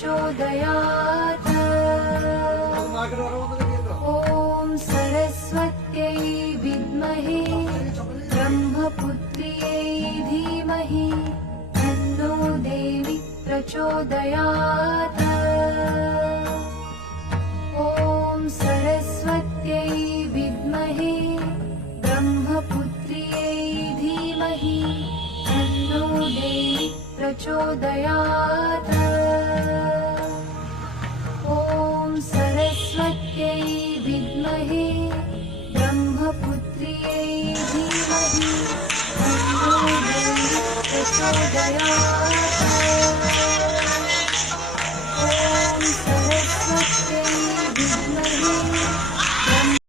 प्रचोदयात्। ॐ सरस्वत्यै विद्महे ब्रह्मपुत्र्यै धीमहि तन्नो देवी प्रचोदयात्। ॐ सरस्वत्यै विद्महे ब्रह्मपुत्र्यै धीमहि तन्नो देवी प्रचोदयात्। ॐ सरस्वत्यै विद्महे ब्रह्मपुत्र्यै धीमहि तन्नो देवी प्रचोदयात्।